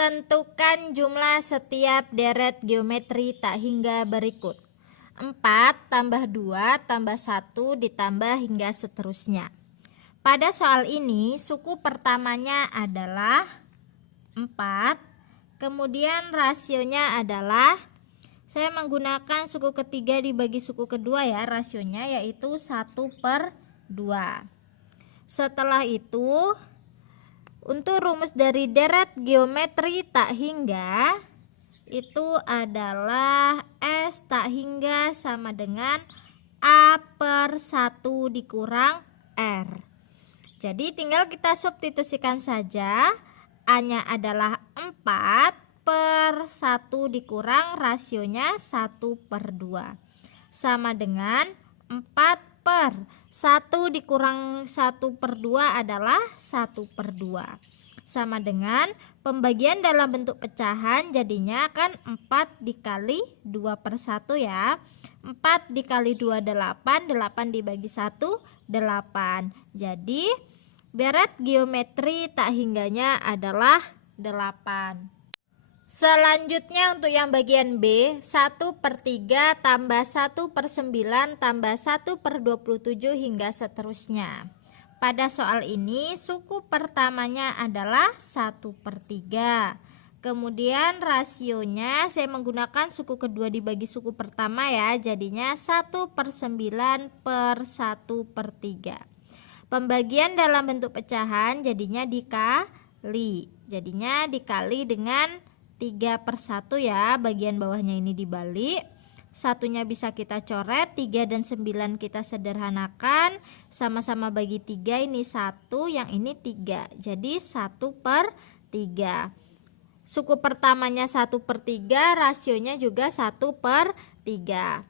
Tentukan jumlah setiap deret geometri tak hingga berikut. 4 tambah 2 tambah 1 ditambah hingga seterusnya. Pada soal ini suku pertamanya adalah 4, kemudian rasionya adalah, saya menggunakan suku ketiga dibagi suku kedua ya, rasionya yaitu 1/2. Setelah itu, untuk rumus dari deret geometri tak hingga itu adalah S tak hingga sama dengan A/1 dikurang R. Jadi tinggal kita substitusikan saja. A-nya adalah 4/1 dikurang rasionya 1/2 sama dengan 4/1 dikurang 1/2 adalah 1/2 sama dengan pembagian dalam bentuk pecahan, jadinya kan 4 dikali 2/1 ya. 4 dikali 2 8, 8 dibagi 1 8. Jadi deret geometri tak hingganya adalah 8. Selanjutnya untuk yang bagian B, 1/3 tambah 1/9 tambah 1/27 hingga seterusnya. Pada soal ini suku pertamanya adalah 1/3. Kemudian rasionya saya menggunakan suku kedua dibagi suku pertama ya, jadinya 1/9/1/3. Pembagian dalam bentuk pecahan jadinya dikali. Jadinya dikali dengan 3/1 ya, bagian bawahnya ini dibalik. Satunya bisa kita coret, 3 dan 9 kita sederhanakan, sama-sama bagi 3, ini 1, yang ini 3, jadi 1/3. Suku pertamanya 1/3, rasionya juga 1/3.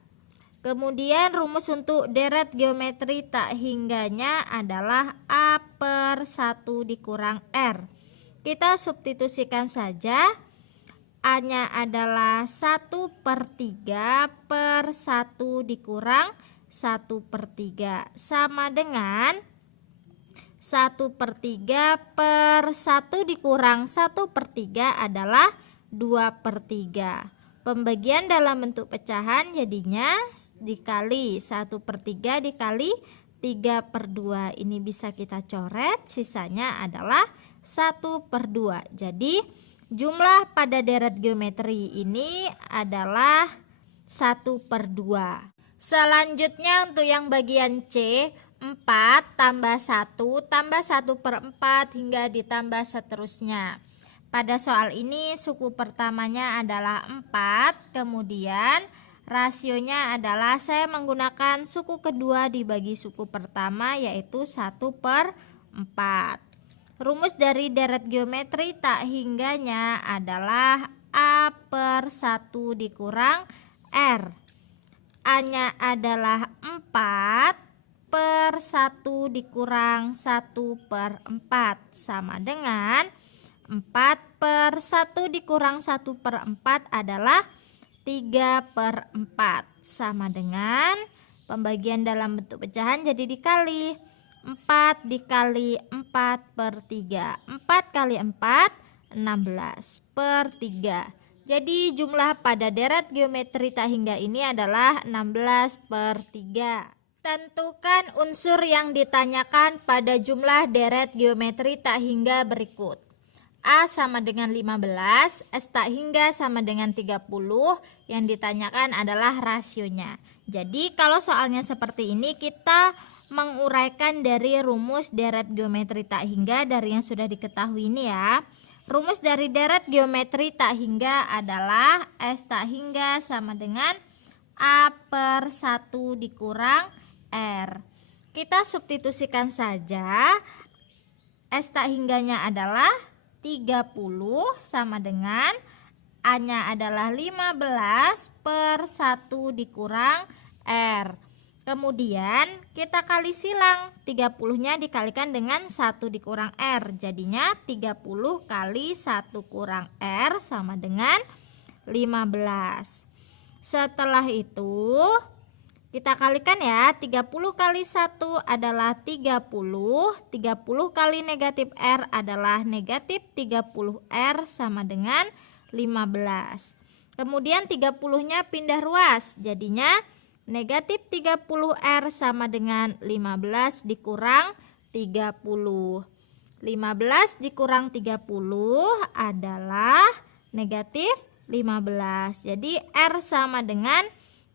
Kemudian rumus untuk deret geometri tak hingganya adalah A/1 dikurang R. Kita substitusikan saja. A-nya adalah 1/3/1 dikurang 1/3 sama dengan 1/3/1 dikurang 1/3 adalah 2/3. Pembagian dalam bentuk pecahan jadinya dikali 1/3 dikali 3/2. Ini bisa kita coret, sisanya adalah 1/2. Jadi jumlah pada deret geometri ini adalah 1/2. Selanjutnya untuk yang bagian C, 4 tambah 1 tambah 1/4 hingga ditambah seterusnya. Pada soal ini suku pertamanya adalah 4, kemudian rasionya adalah saya menggunakan suku kedua dibagi suku pertama yaitu 1/4. Rumus dari deret geometri tak hingganya adalah A/1 dikurang R. A-nya adalah 4/1 dikurang 1/4 sama dengan 4/1 dikurang 1/4 adalah 3/4 sama dengan pembagian dalam bentuk pecahan jadi dikali 4 dikali 4/3. 4 kali 4 16/3. Jadi jumlah pada deret geometri tak hingga ini adalah 16/3. Tentukan unsur yang ditanyakan pada jumlah deret geometri tak hingga berikut. A sama dengan 15, S tak hingga sama dengan 30. Yang ditanyakan adalah rasionya. Jadi kalau soalnya seperti ini kita menguraikan dari rumus deret geometri tak hingga dari yang sudah diketahui ini ya. Rumus dari deret geometri tak hingga adalah S tak hingga sama dengan A/1 dikurang R. Kita substitusikan saja. S tak hingganya adalah 30 sama dengan A-nya adalah 15/1 dikurang R. Kemudian kita kali silang, 30-nya dikalikan dengan 1 dikurang R. Jadinya 30 kali 1 kurang R sama dengan 15. Setelah itu Kita kalikan ya, 30 kali 1 adalah 30, 30 kali negatif R adalah negatif 30R sama dengan 15. Kemudian 30-nya pindah ruas, jadinya negatif 30R sama dengan 15 dikurang 30. 15 dikurang 30 adalah negatif 15. Jadi R sama dengan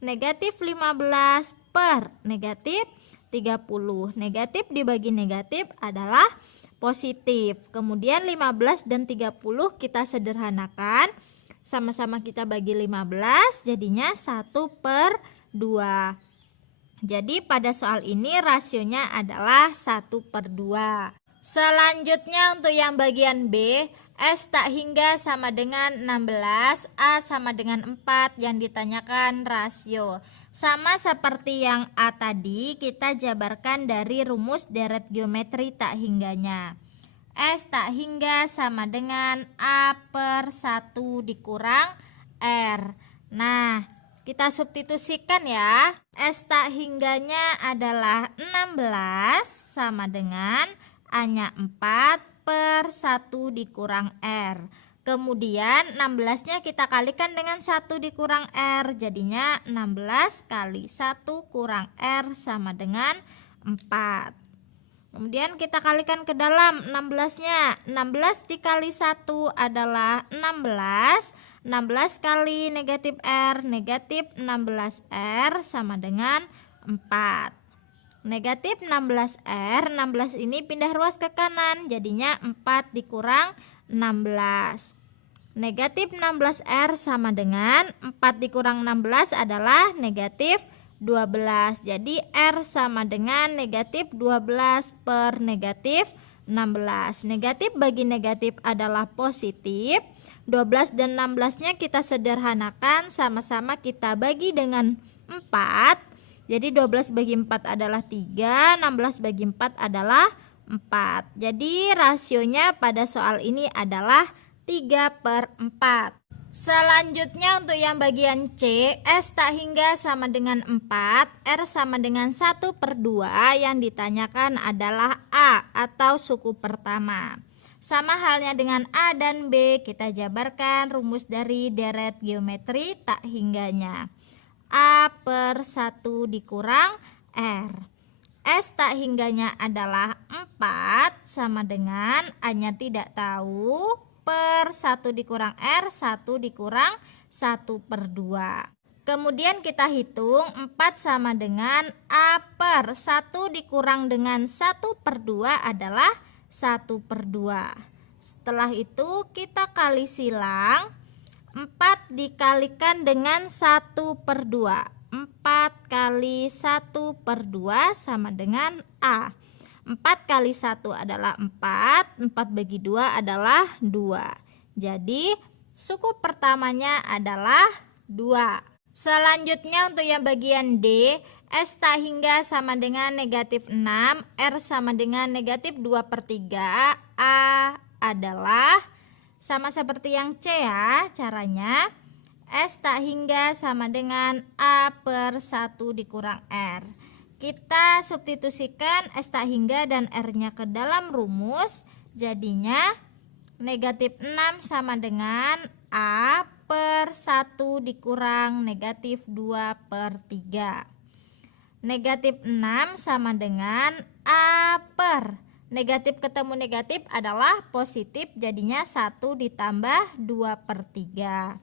negatif 15 per negatif 30. Negatif dibagi negatif adalah positif. Kemudian 15 dan 30 kita sederhanakan. Sama-sama kita bagi 15, jadinya 1/2. Jadi pada soal ini rasionya adalah 1/2. Selanjutnya untuk yang bagian B, S tak hingga sama dengan 16, A sama dengan 4 yang ditanyakan rasio. Sama seperti yang A tadi, kita jabarkan dari rumus deret geometri tak hingganya. S tak hingga sama dengan A/1 dikurang R. Nah, kita substitusikan ya. S tak hingganya adalah 16 sama dengan A-nya 4/1 dikurang R. Kemudian 16-nya kita kalikan dengan 1 dikurang R. Jadinya 16 kali 1 kurang R sama dengan 4. Kemudian kita kalikan ke dalam 16-nya. 16 dikali 1 adalah 16. 16 kali negatif R, negatif 16R sama dengan 4. Negatif 16R, 16 ini pindah ruas ke kanan, jadinya 4 dikurang 16. Negatif 16R sama dengan 4 dikurang 16 adalah negatif 12. Jadi R sama dengan negatif 12 per negatif 16. Negatif bagi negatif adalah positif. 12 dan 16-nya kita sederhanakan, sama-sama kita bagi dengan 4. Jadi 12 bagi 4 adalah 3, 16 bagi 4 adalah 4. Jadi rasionya pada soal ini adalah 3/4. Selanjutnya untuk yang bagian C, S tak hingga sama dengan 4, R sama dengan 1/2, yang ditanyakan adalah A atau suku pertama. Sama halnya dengan A dan B, kita jabarkan rumus dari deret geometri tak hingganya. A/1 dikurang R. S tak hingganya adalah 4 sama dengan A-nya tidak tahu, per 1 dikurang R, 1 dikurang 1/2. Kemudian kita hitung 4 sama dengan A/1 dikurang dengan 1/2 adalah 1/2. Setelah itu kita kali silang, 4 dikalikan dengan 1/2. 4 kali 1/2 sama dengan A. 4 kali 1 adalah 4, 4 bagi 2 adalah 2. Jadi suku pertamanya adalah 2. Selanjutnya untuk yang bagian D, S tak hingga sama dengan negatif 6, R sama dengan negatif 2/3, A adalah sama seperti yang C ya caranya. S tak hingga sama dengan A/1 dikurang R. Kita substitusikan S tak hingga dan R-nya ke dalam rumus, jadinya negatif 6 sama dengan A/1 dikurang negatif 2/3. Negatif 6 sama dengan A per negatif ketemu negatif adalah positif, jadinya 1 ditambah 2/3.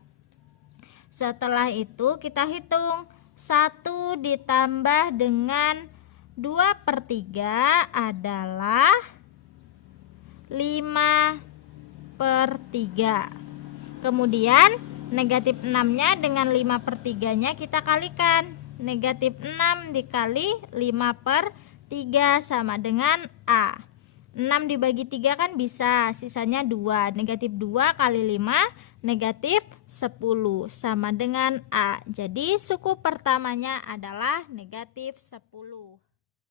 Setelah itu kita hitung, 1 ditambah dengan 2/3 adalah 5/3. Kemudian negatif 6-nya dengan 5/3-nya kita kalikan. Negatif 6 dikali 5/3 sama dengan A. 6 dibagi 3 kan bisa, sisanya 2. Negatif 2 kali 5 negatif 10 sama dengan A. Jadi suku pertamanya adalah negatif 10.